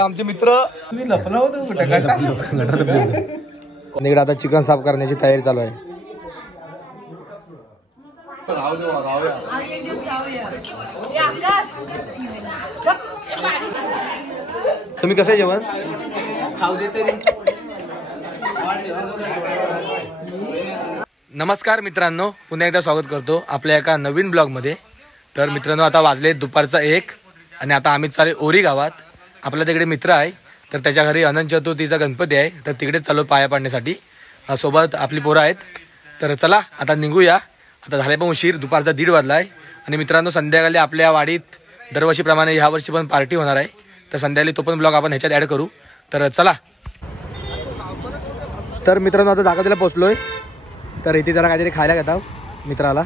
आमचे मित्र तुम्ही लपला होतो इकडे आता चिकन साफ करण्याची तयारी चालू आहे. तुम्ही कसं आहे जेवण? नमस्कार मित्रांनो, पुन्हा एकदा स्वागत करतो आपल्या एका नवीन ब्लॉगमध्ये. तर मित्रांनो, आता वाजले दुपारचा 1 आणि आता आम्ही चालू ओरी गावात. आपल्या तिकडे मित्र आहे, तर त्याच्या घरी अनंत चतुर्थीचा गणपती आहे, तर तिकडेच चालू पाया पाडण्यासाठी. सोबत आपली पोरं आहेत. तर चला आता निघूया. आता झाले पण उशीर, दुपारचा 1:30 वाजला आहे. आणि मित्रांनो, संध्याकाळी आपल्या वाडीत दरवर्षीप्रमाणे ह्या वर्षी पण पार्टी होणार आहे. तर संध्याकाळी तो पण ब्लॉग आपण ह्याच्यात ॲड करू. तर चला. तर मित्रांनो, आता जागा तिला पोचलोय. तर इथे जरा काहीतरी खायला घेता मित्राला.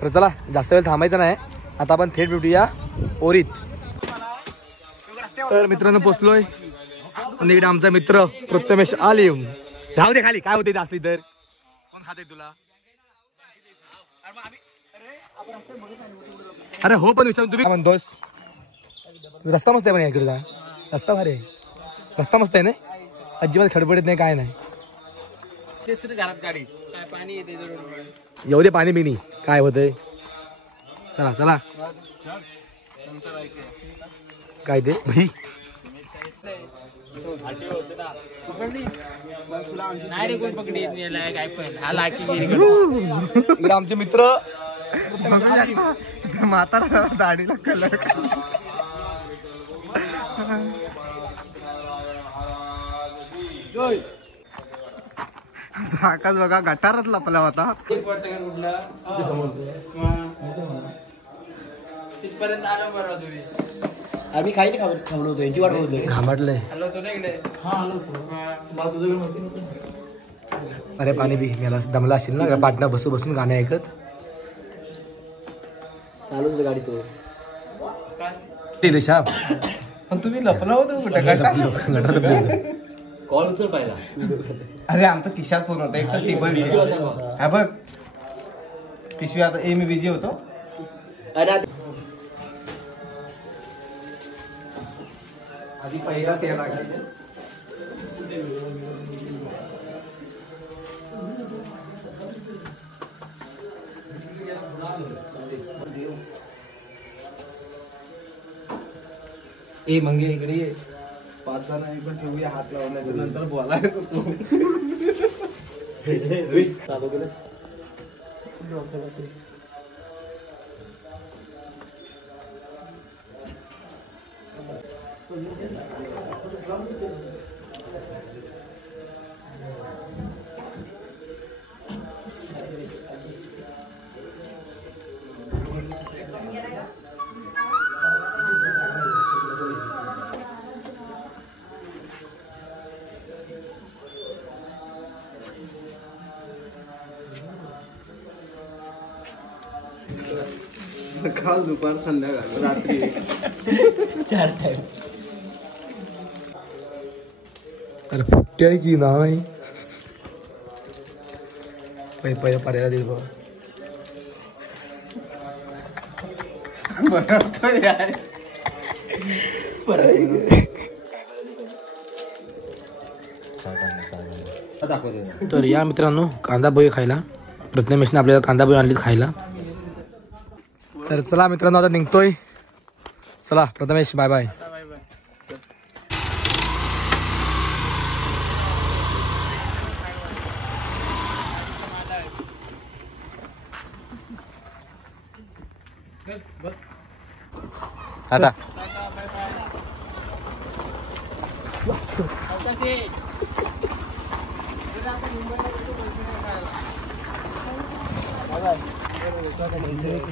तर चला, जास्त वेळ थांबायचं नाही. आता आपण थेट भेटूया ओरीत. तर मित्रांनो पोचलोय. आणि इकडे आमचा मित्र प्रथमेश आलिम. धाव दे खाली, काय होते असली तर कोण खाते तुला? अरे हो, पण विचार तुम्ही म्हणतोस. रस्ता मस्त आहे पण इकडचा. रस्ता भारी आहे. रस्ता मस्त आहे ना, अजिबात खडबडत नाही, काय नाही. येऊ दे पाणी बिनी, काय होतंय. चला चला. काय ते भाई, इकडे आमचे मित्र म्हातारा दाढीला कलर आकाश बघा गटारच लपला होता. आम्ही काही नाही थांबलो होतो, यांची वाट होतो. घामटलंय. अरे पाणी बी गेला, दमला असेल ना पाटणा बसू बसून गाणे ऐकत. चालूच गाडी तो शाप. पण तुम्ही लपला होतो गटार. कॉल उचल पाहिला. अरे आमचा खिशात फोन होता, एक तर टेबल हा बघ पिशवी. आता मी बिझी होतो. अरे आधी पहिला ते लागायचं. ए मंगे इकडे ये. 5 जण पण ठेवूया, हात लावण्याचं नंतर बोलायचं तू. चालू केलं. सकाळ दुपार संध्याकाळ रात्री 4 टाइम. अरे फुट्टी आहे की नाही. पहिला पर्याय दे बा. तर या मित्रांनो, कांदा पोहे खायला प्रथमेशने आपल्याला कांदा पोहे आणलीत खायला. तर चला मित्रांनो, आता निघतोय. चला प्रथमेश, बाय बाय. आता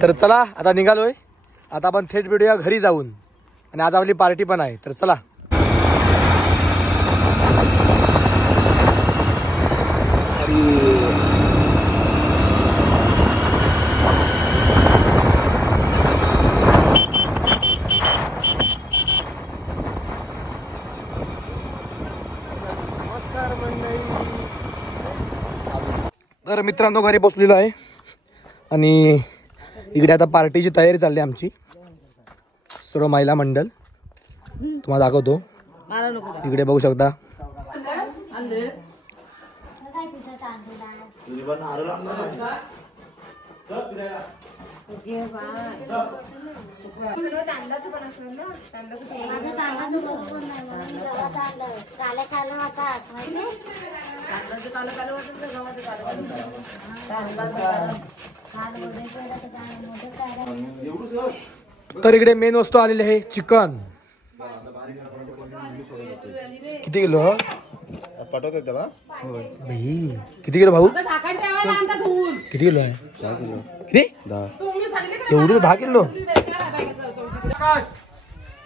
तर चला, आता निघालोय. आता आपण थेट भेटूया घरी जाऊन. आणि आज आपली पार्टी पण आहे. तर चला. तर मित्रांनो घरी पोचलेलो आहे. आणि इकडे आता पार्टीची तयारी चालली आमची, सर्व महिला मंडळ. तुम्हाला दाखवतो, इकडे बघू शकता. तर इकडे मेन वस्तू आलेली आहे चिकन. किती किलो पाठवते त्याला भाई? किती किलो भाऊ? किती किलो आहे? किती? 10. एवढी 10 किलो?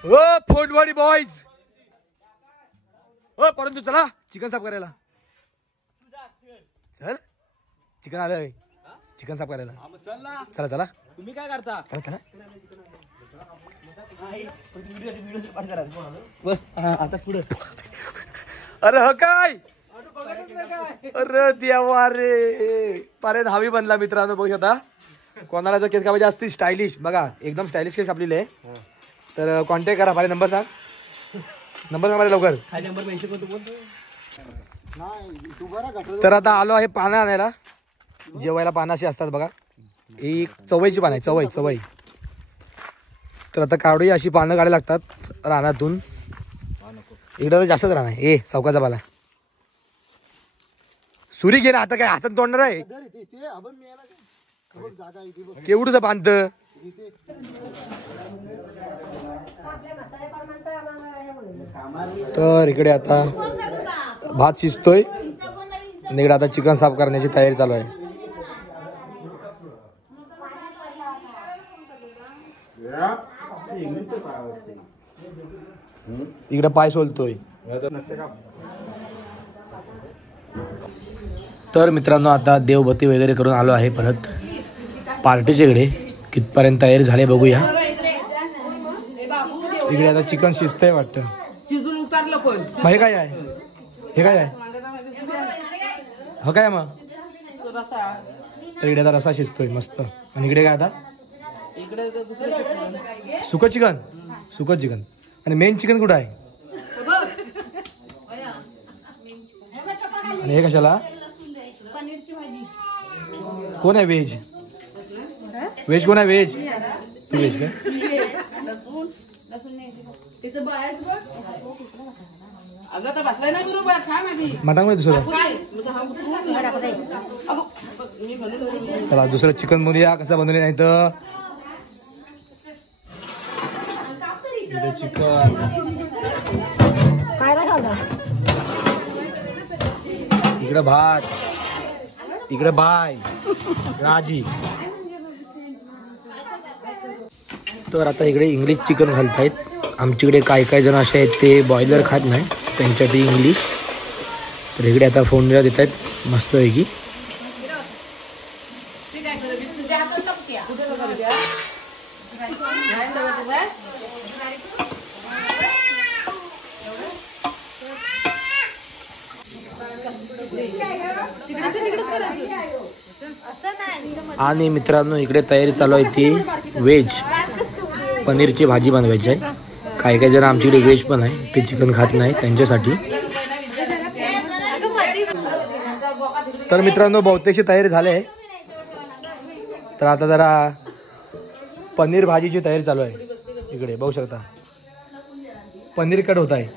ओ फोटवाडी बॉईज, ओ परंतु चला चिकन साफ करायला. चल चिकन आलंय, चिकन साफ करायला. चला चला. तुम्ही काय करता? चला चला. आता पुढे. अरे ह काय, अरे देवा रे, पारे धावी बनला मित्रांनो. बघू शकता कोणाला जर केस कापायचे असतील स्टायलिश, बघा एकदम स्टायलिश केस कापलेले आहे. तर कॉन्टॅक्ट करा. पारे नंबर सांग, नंबर सांग लवकर. तर आता आलो आहे पानं आणायला. जेवायला पानं अशी असतात बघा, एक चवईची पानं आहे, चवई चवई. तर आता काढूया, अशी पानं काढायला लागतात रानातून. इकडे तर जास्तच राहणार आहे. ए सावकाचा पाला सुरी घे ना, आता काय हातात तोडणार आहे? केवढूच बांध. तर इकडे आता भात शिजतोय आणि इकडे आता चिकन साफ करण्याची तयारी चालू आहे. इकडे पाय सोलतोय. तर मित्रांनो आता देवबत्ती वगैरे करून आलो आहे परत पार्टीच्या इकडे. कितपर्यंत तयारी झाली बघूया. इकडे आता चिकन शिजतंय वाटतं. शिजून उतारलं पण. हे काय आहे? हे काय आहे? ह काय मग? तर इकडे आता रसा शिजतोय मस्त. आणि इकडे काय आता? इकडे दुसरं चिकन. सुकं चिकन. सुकं चिकन. आणि मेन चिकन कुठं आहे? आणि हे कशाला? कोण आहे व्हेज? व्हेज कोण आहे? व्हेज तू व्हेज काय? अगं तर बसलाय नाही बरोबर. छान आधी मटामध्ये दुसरं. चला दुसरं चिकन बनवूया. कसं बनवले नाही तर चिकन. इकडे भात, इकडे बाय राजी. तर आता इकडे इंग्लिश चिकन घालतायत. आमच्याकडे काय काय जण असे आहेत ते बॉयलर खात नाही, त्यांच्यासाठी इंग्लिश. तर इकडे आता फोडणीला देत आहेत मस्त आहे की. आणि मित्रांनो इकडे तयारी चालू आहे ती व्हेज पनीरची भाजी बनवायची आहे. काही काही जण आमच्याकडे व्हेज पण आहे, ते चिकन खात नाही त्यांच्यासाठी. तर मित्रांनो बहुतेकची तयारी झाली आहे. तर आता जरा पनीर भाजीची तयारी चालू आहे. इकडे बघू शकता पनीर कट होत आहे.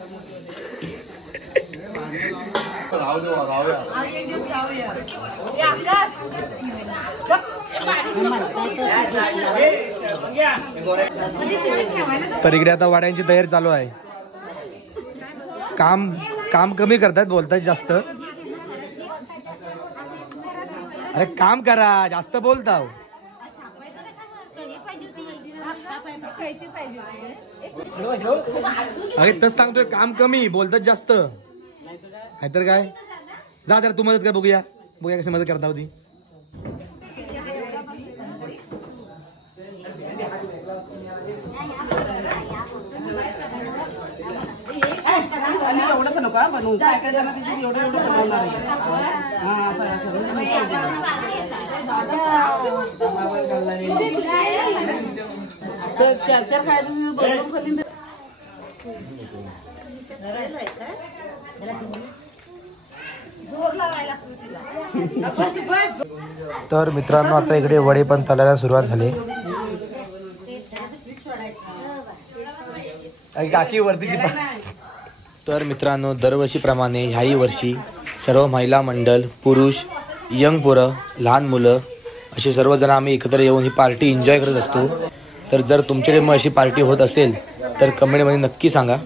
तर इकडे आता वाड्यांची तयारी चालू आहे. काम काम कमी करतात, बोलतात जास्त. अरे काम करा, जास्त बोलता. अरे तस सांगतोय, काम कमी बोलतात जास्त. नाहीतर काय. जा जरा तू मदत कर, बघूया बघूया कशी मदत करता होती. आणि एवढंच नको हा बनवू. काय काय जण तिथे एवढं एवढं बनवणार आहे. हा असं तर चार चार खायचं बनवून खाली. तर मित्रांनो आता इकडे वडे पण तळायला सुरुवात झाली. काकी वरतीची. तर मित्रांनो दरवर्षीप्रमाणे ह्याही वर्षी सर्व महिला मंडळ, पुरुष, यंग पोरं, लहान मुलं असे सर्वजण आम्ही एकत्र येऊन ही पार्टी एन्जॉय करत असतो. तर जर तुमच्याकडे मग अशी पार्टी होत असेल तर कमेंटमध्ये नक्की सांगा.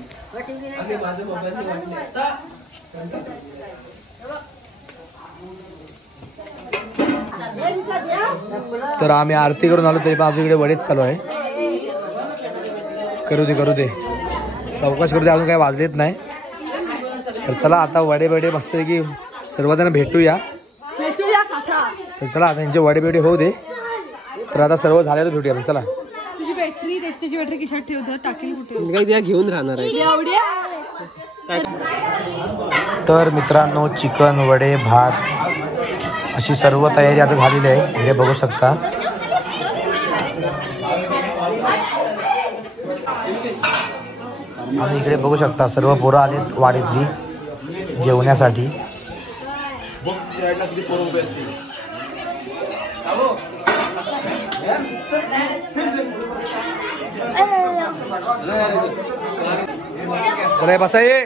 तर आम्ही आरती करून आलो तरी पण अजून इकडे वडेच चालू आहे. करू दे सावकाश करू दे, अजून काही वाजलेत नाही. तर चला आता वडे मस्त आहे की सर्वजण भेटूया. तर चला आता यांचे वडे होऊ दे. तर आता सर्व झालेलं भेटूया. चला तुझी बॅटरी त्याची बॅटरी खिशात ठेवतो, टाकेल कुठे काही त्या घेऊन राहणार आहे. तर मित्रांनो चिकन, वडे, भात अशी सर्व तयारी आता झालेली आहे. हे बघू शकता. आणि इकडे बघू शकता सर्व पोरं आलेत वाडीतली जेवण्यासाठी. चला बसा ये.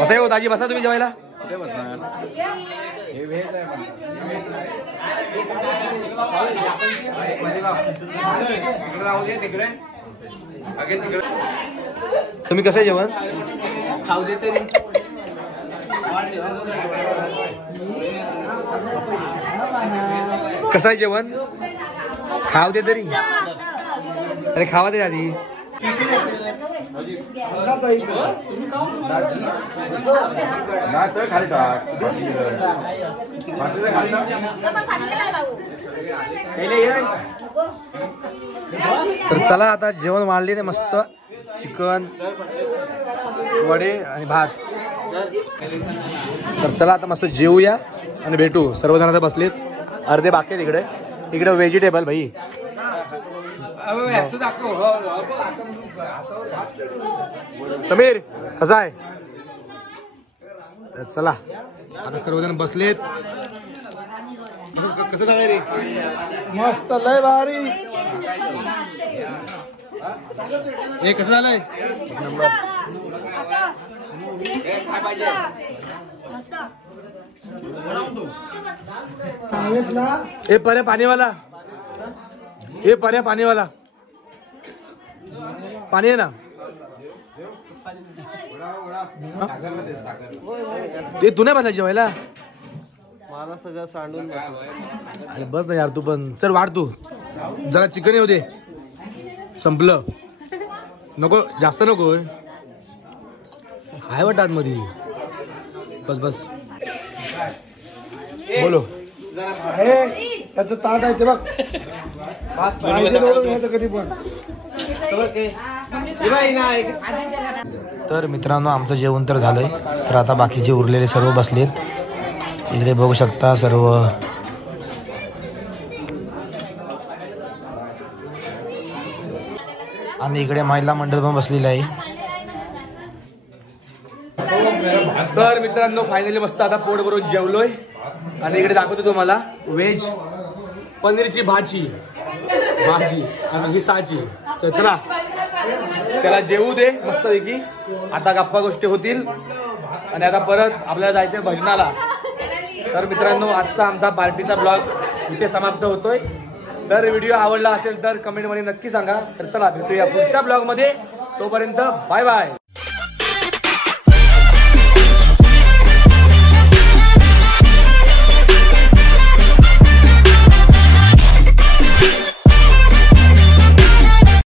बसा हो दाजी, बसा तुम्ही जेवायला. तुम्ही कसं आहे जेवण? खाऊ दे तरी. कसं आहे जेवण? खाऊ दे तरी. अरे खावा दे आधी. तर चला आता जेवण वाढले ते मस्त चिकन, वडे आणि भात. तर चला आता मस्त जेवूया आणि भेटू. सर्वजण आता बसलेत, अर्धे बाकी आहेत इकडे. इकडे व्हेजिटेबल भाई. समीर कसा आहे? चला आता सर्वजण बसलेत. कसं झालं रे? मस्त लय भारी. हे कसं झालंय? एक नंबर. हे पर्या पाणीवाला, हे पर्या पाणीवाला पाणी आहे ना. ते तू नाही बसला जेवायला? मला सगळं सांडून अरे बस ना यार तू पण. चल वाढ तू जरा. चिकन येऊ दे. संपलं नको जास्त नको. हाय वाटत मध्ये. बस बोलो. त्याचं ताट आहे ते बघ. कधी पण. तर मित्रांनो आमचं जेवण तर झालंय. तर आता बाकीचे उरलेले सर्व बसलेत. इकडे बघू शकता सर्व. आणि इकडे महिला मंडळ पण बसलेलं आहे. तर मित्रांनो फायनली मस्त आता पोट भरून जेवलोय. आणि इकडे दाखवतो तुम्हाला व्हेज पनीरची भाजी आणि ही साची. तर चला त्याला जेवू दे मस्तपैकी. आता गप्पा गोष्टी होतील आणि आता परत आपल्याला जायचंय भजनाला. तर मित्रांनो आजचा आमचा पार्टीचा ब्लॉग इथे समाप्त होतोय. तर व्हिडिओ आवडला असेल तर कमेंटमध्ये नक्की सांगा. तर चला भेटूया पुढच्या ब्लॉगमध्ये. तोपर्यंत बाय बाय.